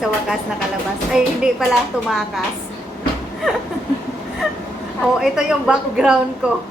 sa wakas nakalabas. Ay, hindi pala tumakas. Oh, ito yung background ko.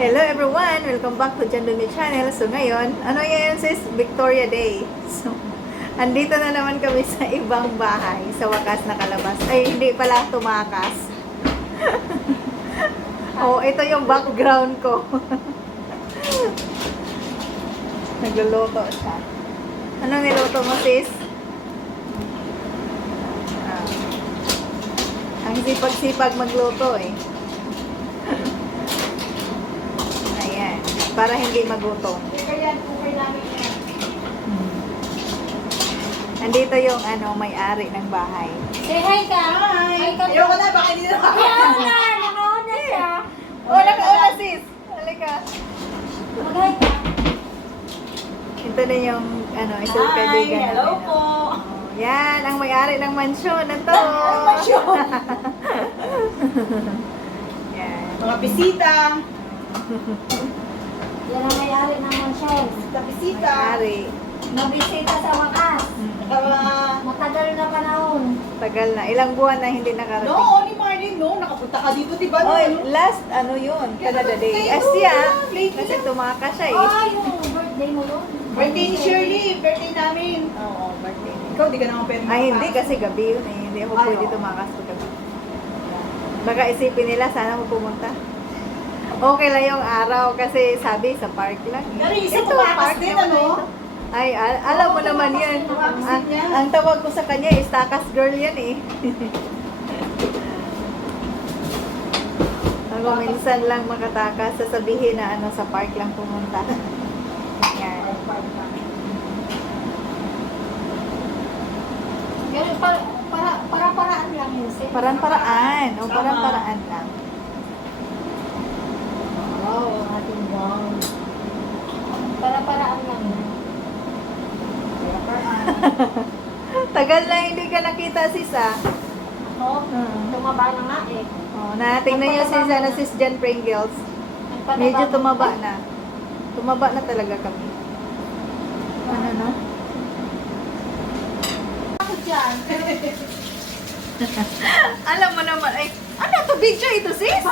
Hello everyone! Welcome back to Jan Dumi Channel. So ngayon, ano yan sis? Victoria Day. So, andito na naman kami sa ibang bahay. Sa wakas nakalabas. Ay, hindi pala tumakas. Oh, ito yung background ko. Nagluluto siya. Anong niluto mo sis? Ang sipag-sipag magluto eh. Ayan. Para hindi magutom. Andito yung may-ari ng bahay. Say hi ka! Hi ka! Ayoko na, baka hindi na Nakauna! Nakauna siya! Oh, nakauna sis! Halika. Mag-hi ka! Ito na yung isang kaibigan natin. hello po. Oh, yan, ang may-ari ng mansyon na to. Ang mansyon. Yan. Mga bisita. Yan ang may-ari ng mansyon. Bisita. May-ari. Nabisita sa wakas. Matagal na panahon. Tagal na. Ilang buwan na hindi nakarating. No, ni Marlene, no. Nakapunta ka dito, di ba? Oh, No? last yun, Canada Day. Kayo, Siya, late kasi na. tumakas siya eh. Ah, yung birthday mo yun. Birthday ni Shirley, birthday namin. Oo, birthday. Ikaw, di ka naman pwede Ay, hindi kasi gabi yun eh. Hindi ako Ay, pwede oo. tumakas pag gabi. Baka isipin nila, sana mo pumunta. Okay lang yung araw kasi sabi sa park lang. Pero isa Ito, tumakas park din, naman ano? ito. Ay, alam mo Oo, naman tumakas yan. din, tumakas Ang, din yan. ang tawag ko sa kanya is takas girl yan eh. Ako minsan lang makatakas, sasabihin na sa park lang pumunta. Yan. Ganun, para-paraan lang yun. Say. Paraan-paraan. O, Tama. paraan-paraan lang. Wow, ang ating wow. Para-paraan lang yun. Tagal na hindi ka nakita sis ah. Ako, tumaba na nga eh. Oh, natingnan niyo sis Jan Pringles. Nagpataba Medyo na. tumaba na. Tumaba na talaga kami. Ano no? Ako dyan. Alam mo naman, ay, ano to video ito sis?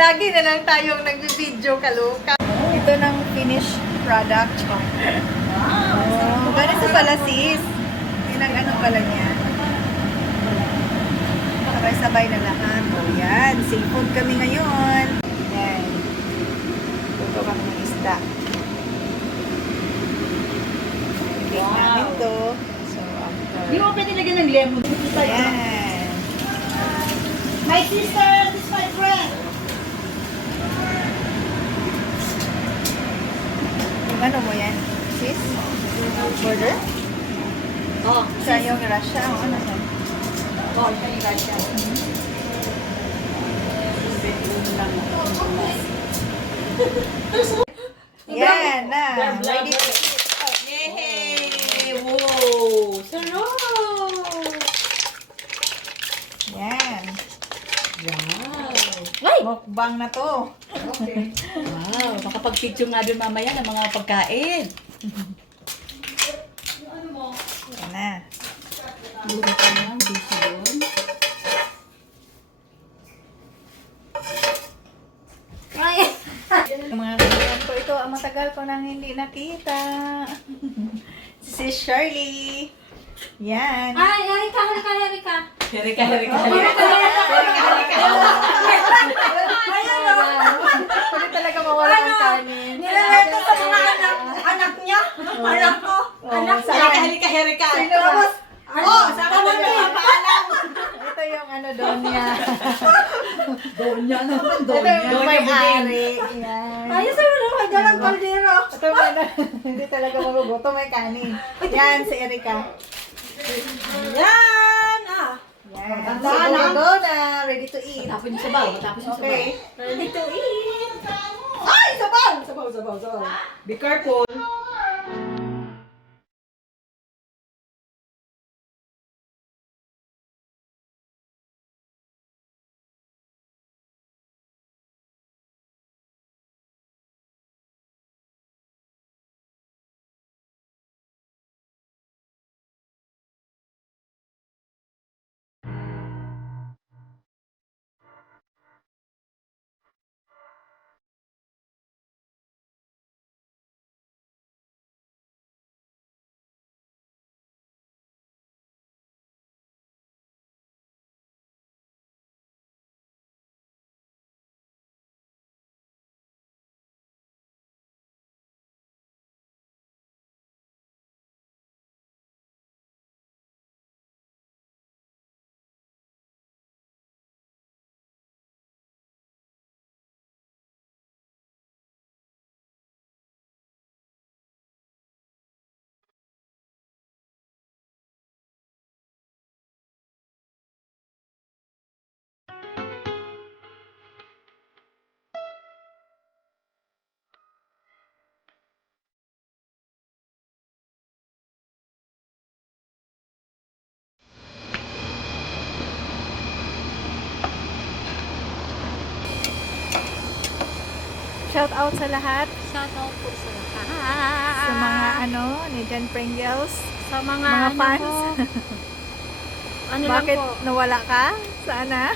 Lagi na lang tayong nag-video kaloka. Ito ng finished product. Oh, ganito pala sis. Pinag-ano pala niya. Sabay-sabay na lahat. O yan, seafood kami ngayon. Yan. Tuto kami ng isda. Bake namin to. So, after. Di mo pwede lagyan ng lemon. Yan. My sister, this is my friend. Yung ano mo yan? Sis? Border? Oh, Sa yung Russia? O ano yan? oh, siya yung Russia. Yan na. Ready to Yay! Wow! Sarap! Yan. Wow! Mukbang na to. Okay. Wow! Makapag-picture nga doon mamaya ng mga pagkain. Yan na. Buti ka na, busy doon. Ay! Yung mga kaibigan ko, ito ang matagal ko nang hindi nakita. Si Shirley. Yan. Ay, Erika, Erika, Erika. Herika, herika, Pwede talaga mawala ang kanin. Nilalito sa mga anak niya. Anak ko. Anak Herika, herika, herika. Sino ba? Oh, sama mo na paalam. Ito yung doon niya. Donya naman, Ito yung may-ari. Yan. Ayos mo naman dyan ang kaldero. Ito ba na, hindi talaga magugutom, may kanin. Yan, si Erika. Yan! Ah! Yan. Tandaan na. Siguro na, ready to eat. Tapos yung sabaw, tapos yung sabaw. Okay. Ready to eat. Ay, sabaw! Sabaw, sabaw, sabaw. Be careful. Shout out sa lahat. Shout out po sa Sa mga ni Jan Pringles. sa mga, Mga fans. po. Ano Bakit lang po, nawala ka? Sana?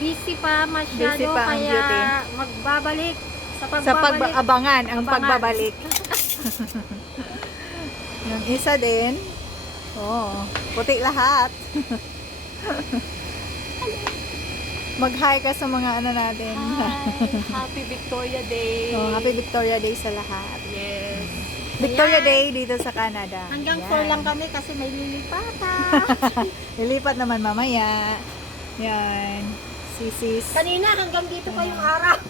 busy pa masyado Busy pa ang kaya beauty. magbabalik sa Sa pagbabalik. pag-abangan, ang Abangan. pagbabalik. Yung isa din. Oh, puti lahat. Mag-hi ka sa mga natin. Hi! Happy Victoria Day! Oh, Happy Victoria Day sa lahat. Yes! Victoria Ayan. Day dito sa Canada. Hanggang Yan. 4 lang kami kasi may lilipatan. Lilipat naman mamaya. Yan. Sisis. Kanina hanggang dito pa yung araw.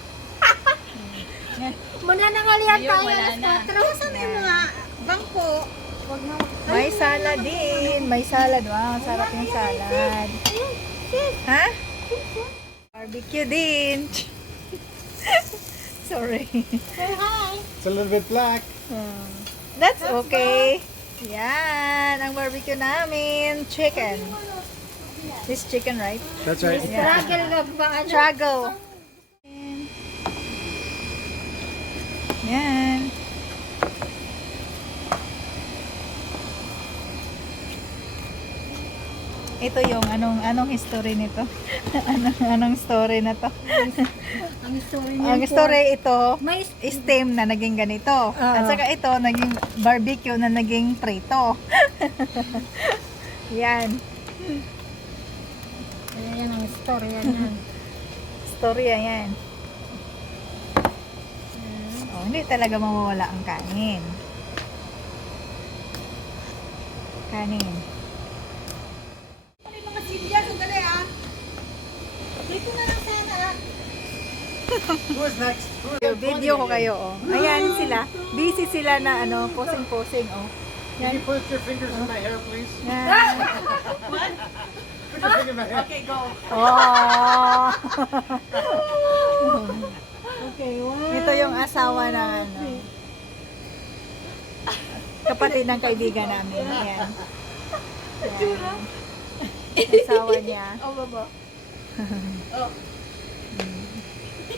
Yan. Muna nangalian Ngayon, tayo wala alas na. 4. Saan yung mga bangko? Wag na. May salad din. May salad. Wow, sarap yung salad. Ayun, sis. Ha? Barbecue din. Sorry. Say hi. It's a little bit black. That's okay. Yan. Ang barbecue namin. Chicken. This chicken, right? That's right. Yeah. Struggle ka ba? Ano? Trago. Yan. Ito yung anong history nito? anong story na to? Ang story niya. Ang story ito, May steam na naging ganito. At saka ito, naging barbecue na naging prito. Yan. Ayan ang story yan. Storya yan. Oh, hindi talaga mawawala ang kanin. Kanin. Mga silya, sandali ah. Dito na lang sana ah. Who is next? Who is Video ko kayo, oh. Ayan sila. Busy sila na posing-posing, oh. Can you put your fingers in my hair, please? Yan. Put your finger in my hair. Okay, go! Oh. Okay, one. Ito yung asawa ng kapatid ng kaibigan namin. Ayan. Ayan. Asawa niya. Oh, baba.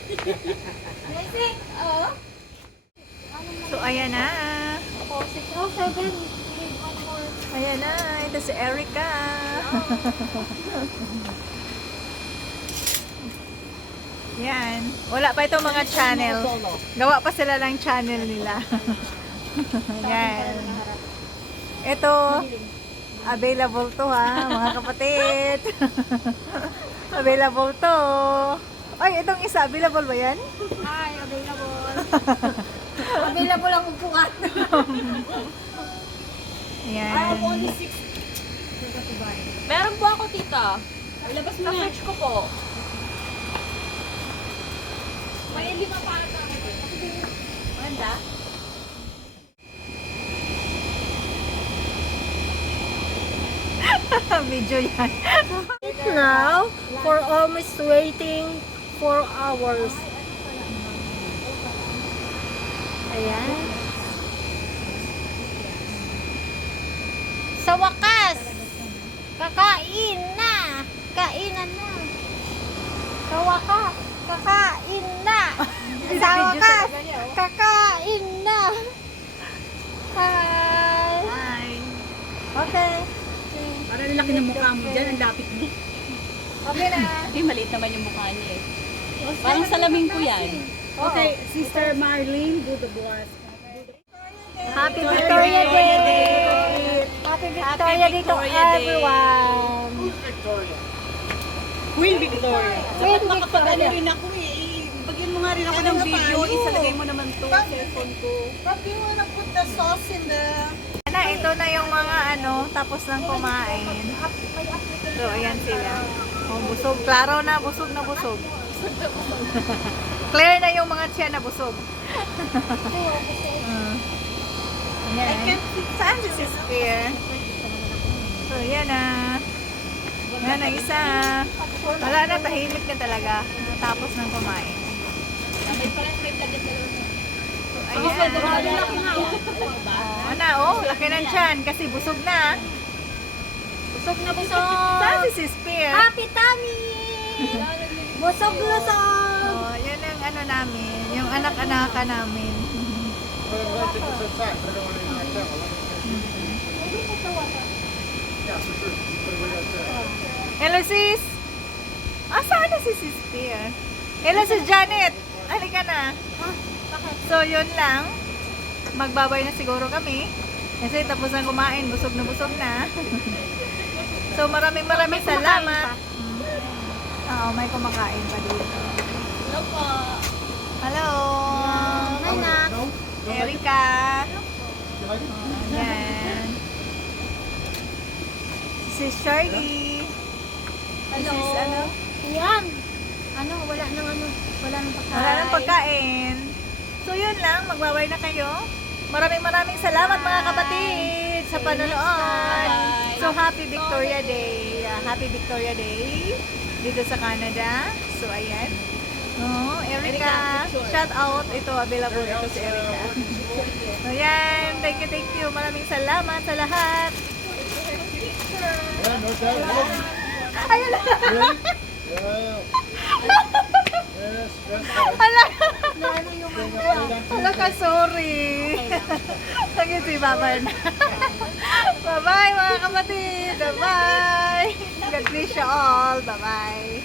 Blessing. Oh. So, ayan na. Oh, 607. One more. Ayan na. Ito si Erica. Yan. Wala pa itong mga channel. Gawa pa sila ng channel nila. Yan. Ito, available to ha, mga kapatid. Available to. Ay, itong isa, available ba yan? Hi, available. Available ang upuan. Yan. Only 6. Meron po ako, tita. Ilabas mo na. ko po. May 5 para sa akin. Maganda? Video yan. Now, for almost waiting 4 hours. Ayan. Sa wakas, kakain na. Kainan na. Sa wakas, kakain na. Sa wakas, kakain na. Hi. Hi. Okay. Parang laki ng mukha mo dyan, ang lapit mo. Okay na. Hindi, maliit naman yung mukha niya eh. Parang salamin ko yan. Okay, Sister Marlene, do the bless. Happy Victoria Day! Happy Victoria Day to Victoria Day. everyone! Victoria. Queen Victoria. Queen Makapag ano Victoria! rin ako eh. Bagyan mo nga rin ako ng video. Isalagay mo naman to sa cellphone ko. You wanna put the sauce in the... Na, ito na yung mga tapos nang kumain. So, ayan sila. Oh, busog. Klaro na, busog na busog. Clear na yung mga tiyan na busog. Ayan. Saan si Sis Claire? So, yan na. Yan na isa. Wala na, tahimik na talaga. Tapos nang kumain. So, ayan. Oh, na, oh. Laki ng tiyan kasi busog na. Busog na Saan busog! si Sis Claire? Happy tummy! Busog-lusog! Oh, yan na nga. ano namin, yung anak-anaka namin. But I'm going to take this outside, but I don't want to knock out. Yeah, for sure. Put it right outside. Hello, sis! Saan na si sis Pia? Hello, si Janet! Halika na. So, yun lang. Magbabay na siguro kami. Kasi tapos na kumain, busog na busog na. So, maraming salamat. Oo, may kumakain pa dito. Hello po. Hello! Hi, Nak. No? Erika! You like it? Yan. Si Shirley. Hello. This is ano? Yan. Wala nang pagkain. Wala nang pagkain. So, yun lang. Magbabay na kayo. Maraming salamat mga kapatid sa panonood. So, Happy Victoria Day. Happy Victoria Day dito sa Canada. So, ayan. Oh, Erica. Shout out. Ito, available ito si Erica. So, ayan. Thank you. Maraming salamat sa lahat. Yeah, no doubt. Ayun lang. Ready? Yeah. Yes, yes. Hala. Hala. Hala ka, sorry. Sige, si Baba na. Bye-bye mga kapatid. Bye-bye. God bless you all. Bye-bye.